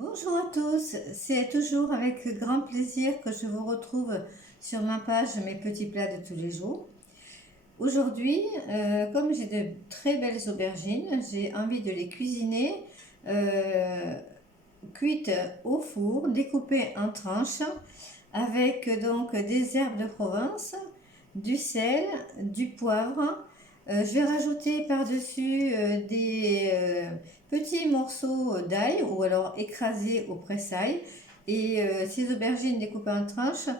Bonjour à tous, c'est toujours avec grand plaisir que je vous retrouve sur ma page Mes petits plats de tous les jours. Aujourd'hui, comme j'ai de très belles aubergines, j'ai envie de les cuisiner cuites au four, découpées en tranches, avec donc des herbes de Provence, du sel, du poivre. Je vais rajouter par-dessus des petits morceaux d'ail ou alors écrasés au pressail et ces aubergines découpées en tranches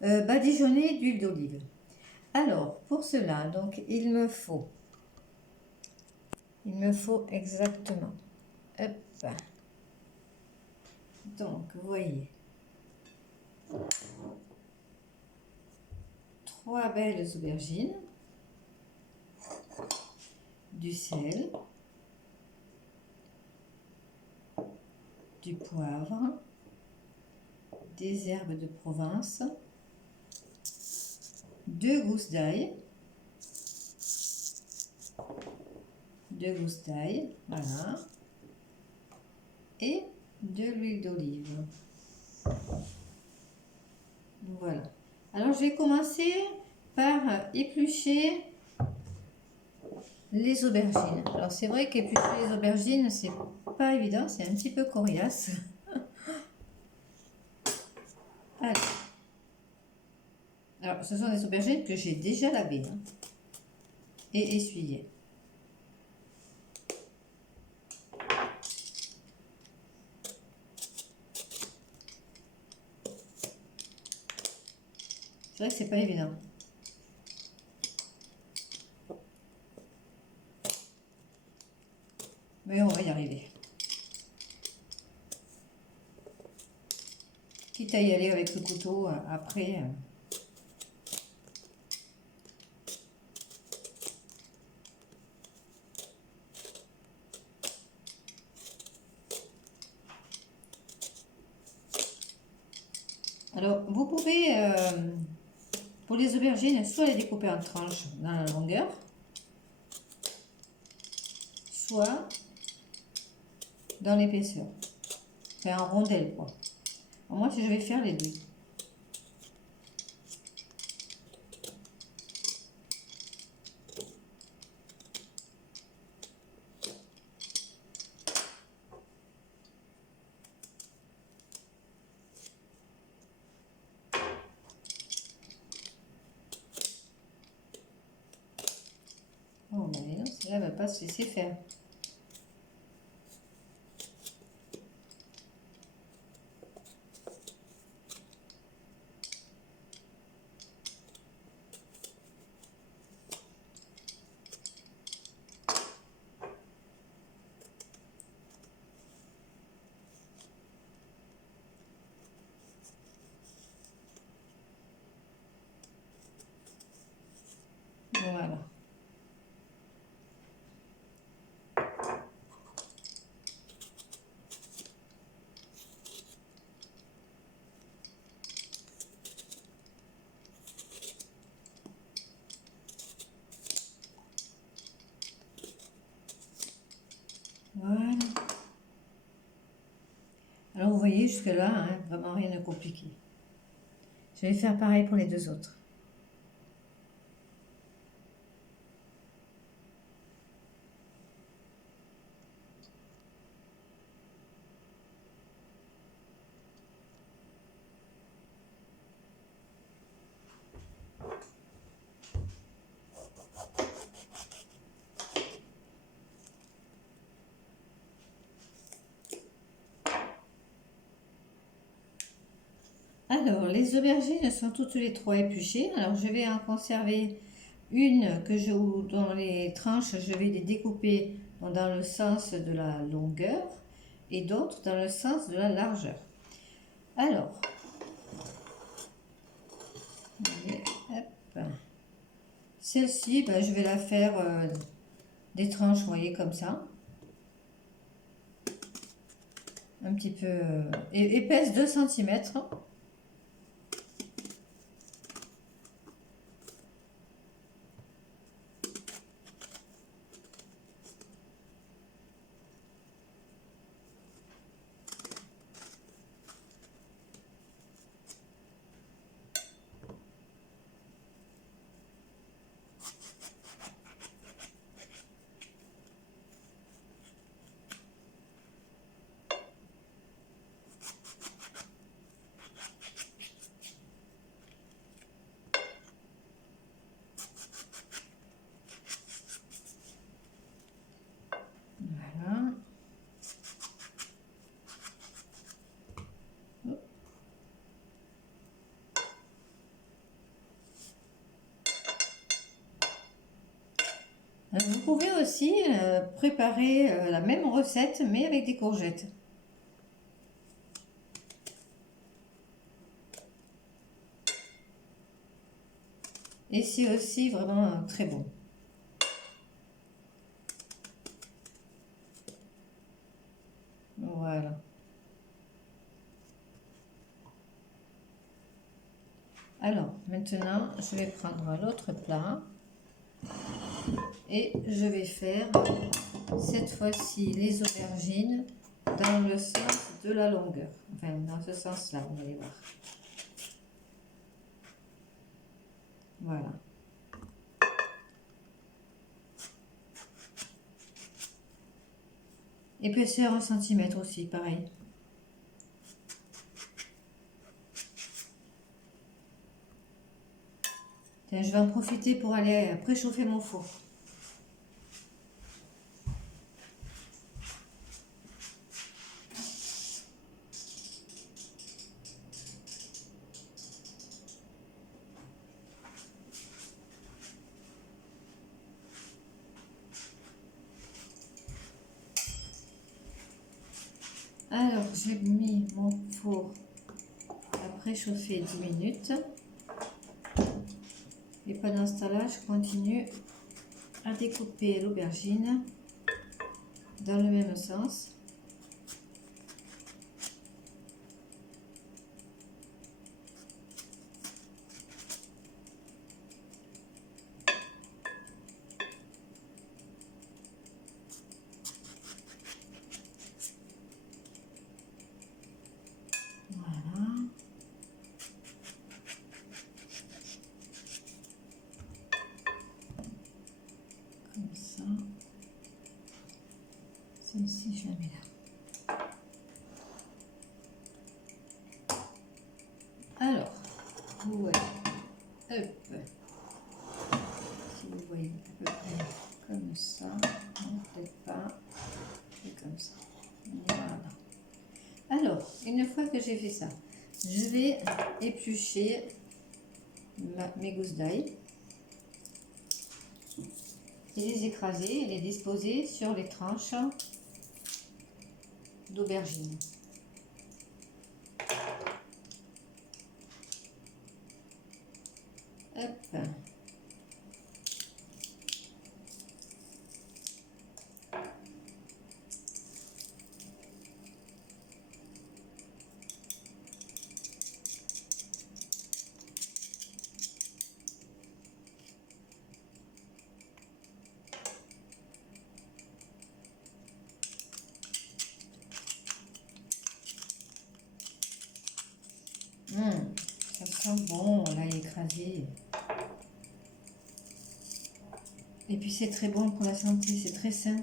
badigeonnées d'huile d'olive. Alors pour cela, donc il me faut exactement, hop, donc vous voyez, 3 belles aubergines, du sel, du poivre, des herbes de Provence, 2 gousses d'ail, voilà, et de l'huile d'olive. Voilà. Alors je vais commencer par éplucher les aubergines. Alors c'est vrai qu'éplucher les aubergines, c'est pas évident, c'est un petit peu coriace. Alors ce sont des aubergines que j'ai déjà lavées et essuyées. C'est vrai que c'est pas évident. Mais on va y arriver. Quitte à y aller avec le couteau après. Alors, vous pouvez, pour les aubergines, soit les découper en tranches dans la longueur, soit dans l'épaisseur. Enfin, en rondelles, quoi. Moi, je vais faire les deux. Oh, mais non, celle-là ne va pas se laisser faire. Voilà. Voilà. Alors, vous voyez, jusque-là, vraiment rien de compliqué. Je vais faire pareil pour les deux autres. Alors, les aubergines sont toutes les 3 épluchées. Alors, je vais en conserver une dans les tranches, je vais les découper dans le sens de la longueur et d'autres dans le sens de la largeur. Alors, celle-ci, je vais la faire des tranches, vous voyez, comme ça. Un petit peu épaisse, 2 cm. Vous pouvez aussi préparer la même recette mais avec des courgettes. Et c'est aussi vraiment très bon. Voilà. Alors, maintenant, je vais prendre l'autre plat et je vais faire cette fois-ci les aubergines dans le sens de la longueur. Enfin, dans ce sens-là, vous allez voir. Voilà. Épaisseur 1 cm aussi, pareil. Tiens, je vais en profiter pour aller préchauffer mon four. Alors, j'ai mis mon four à préchauffer 10 minutes. Et pendant ce temps-là, je continue à découper l'aubergine dans le même sens. Voilà. Comme ça. Celle-ci, je la mets là. Alors, vous voyez, hop, si vous voyez à peu près comme ça, non, peut-être pas, et comme ça. Voilà. Alors, une fois que j'ai fait ça, je vais éplucher mes gousses d'ail et les écraser et les disposer sur les tranches d'aubergine. Hop. Ça sent bon, l'ail écrasé. Et puis c'est très bon pour la santé, c'est très sain.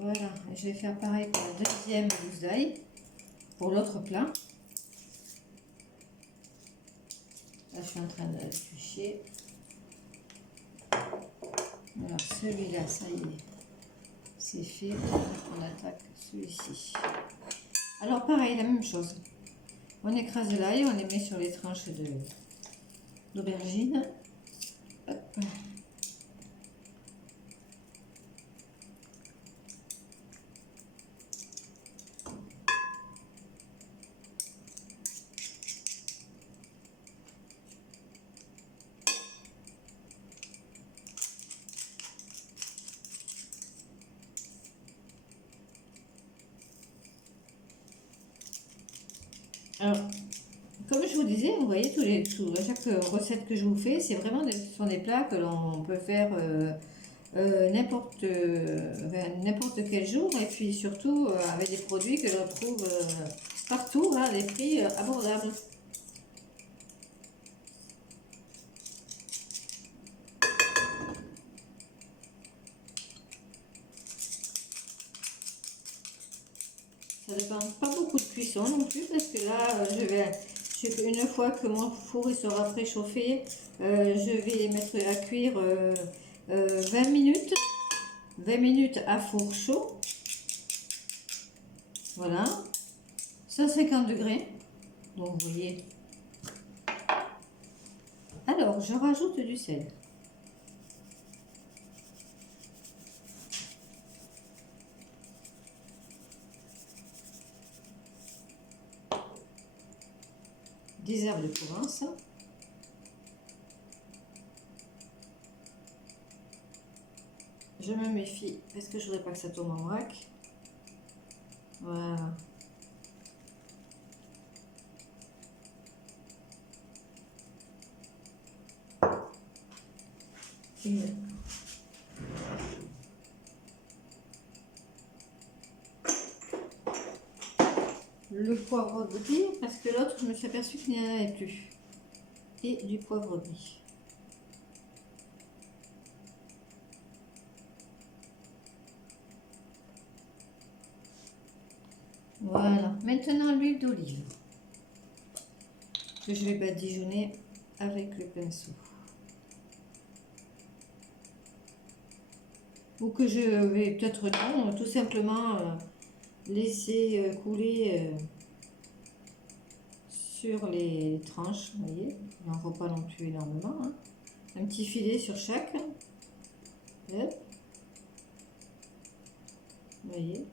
Voilà, je vais faire pareil pour la deuxième gousse d'ail, pour l'autre plat. Là, je suis en train de l'éplucher. Voilà, celui-là, ça y est, c'est fait. On attaque celui-ci. Alors, pareil, la même chose. On écrase l'ail, on les met sur les tranches d'aubergine. Alors, comme je vous disais, vous voyez, chaque recette que je vous fais, c'est vraiment ce sont des plats que l'on peut faire n'importe quel jour et puis surtout avec des produits que l'on trouve partout à des prix abordables. Ça ne demande pas beaucoup de cuisson non plus parce que là, une fois que mon four il sera préchauffé, je vais mettre à cuire 20 minutes. 20 minutes à four chaud. Voilà. 150 degrés. Donc vous voyez. Alors, je rajoute du sel. Des herbes de Provence. Je me méfie parce que je voudrais pas que ça tombe en vrac. Voilà. Et le poivre gris, parce que l'autre, je me suis aperçue qu'il n'y en avait plus. Et du poivre gris. Voilà. Maintenant, l'huile d'olive. Que je vais badigeonner avec le pinceau. Ou que je vais peut-être non, tout simplement laisser couler sur les tranches, vous voyez, il n'en faut pas non plus énormément, hein. Un petit filet sur chaque, hop. Vous voyez,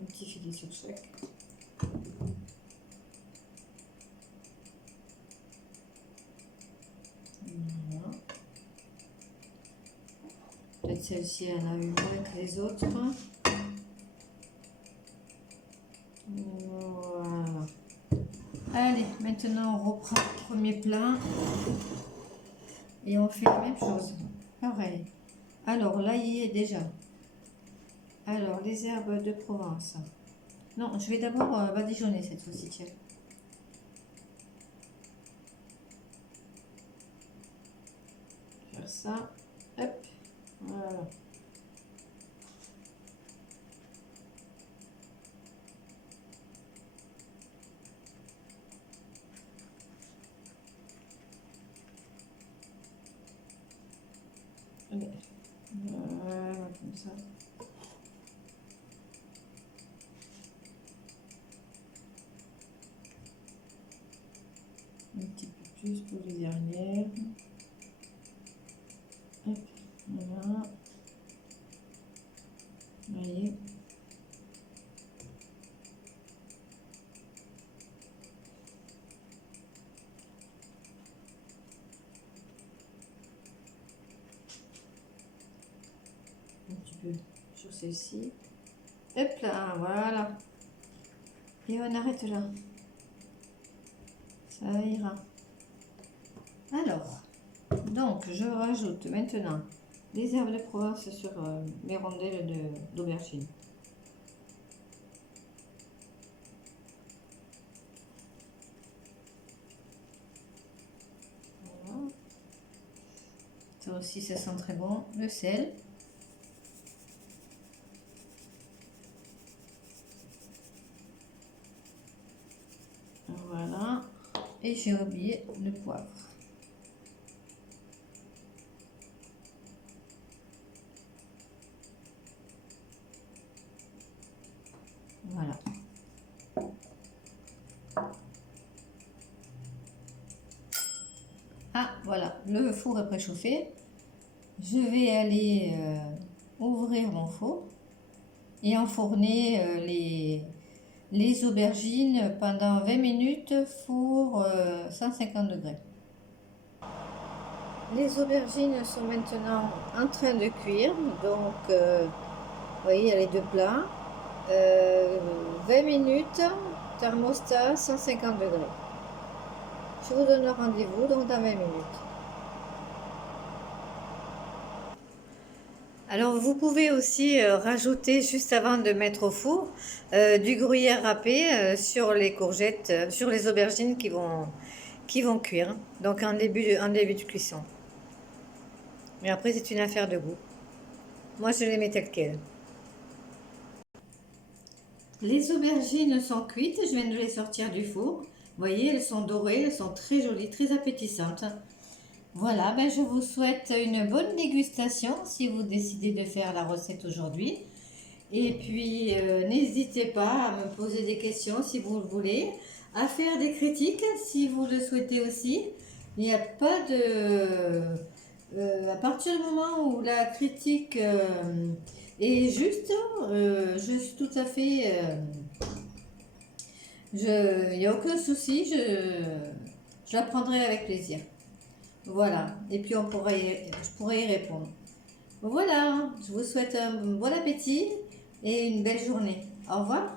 un petit filet sur chaque. Voilà. Peut-être celle-ci elle en a eu moins que les autres. Voilà. Allez, maintenant on reprend le premier plat et on fait la même chose. Pareil. Alors là, il y est déjà. Alors, les herbes de Provence. Non, je vais d'abord badigeonner cette fois-ci, tiens. Faire ça. Hop. Voilà. Voilà, comme ça. Un petit peu plus pour les dernières. Hop, voilà. Vous voyez. Un petit peu sur celle-ci. Hop là, voilà. Et on arrête là. Ça ira. Alors, donc je rajoute maintenant les herbes de Provence sur mes rondelles d'aubergine. Voilà. Ça aussi, ça sent très bon. Le sel. Voilà. Et j'ai oublié le poivre. Voilà. Ah, voilà, le four est préchauffé. Je vais aller ouvrir mon four et enfourner les aubergines pendant 20 minutes, four 150 degrés. Les aubergines sont maintenant en train de cuire, donc vous voyez, il y a les deux plats. 20 minutes, thermostat 150 degrés. Je vous donne le rendez-vous donc dans 20 minutes. Alors vous pouvez aussi rajouter juste avant de mettre au four du gruyère râpé sur les courgettes, sur les aubergines qui vont cuire, donc en début de cuisson. Mais après c'est une affaire de goût. Moi je les mets telles quelles. les aubergines sont cuites, je viens de les sortir du four. Vous voyez, elles sont dorées, elles sont très jolies, très appétissantes. Voilà, ben je vous souhaite une bonne dégustation si vous décidez de faire la recette aujourd'hui. Et puis, n'hésitez pas à me poser des questions si vous le voulez, à faire des critiques si vous le souhaitez aussi. Il n'y a pas de... à partir du moment où la critique est juste, je suis tout à fait... il n'y a aucun souci, je la prendrai avec plaisir. Voilà, et puis je pourrai y répondre. Voilà, je vous souhaite un bon appétit et une belle journée. Au revoir.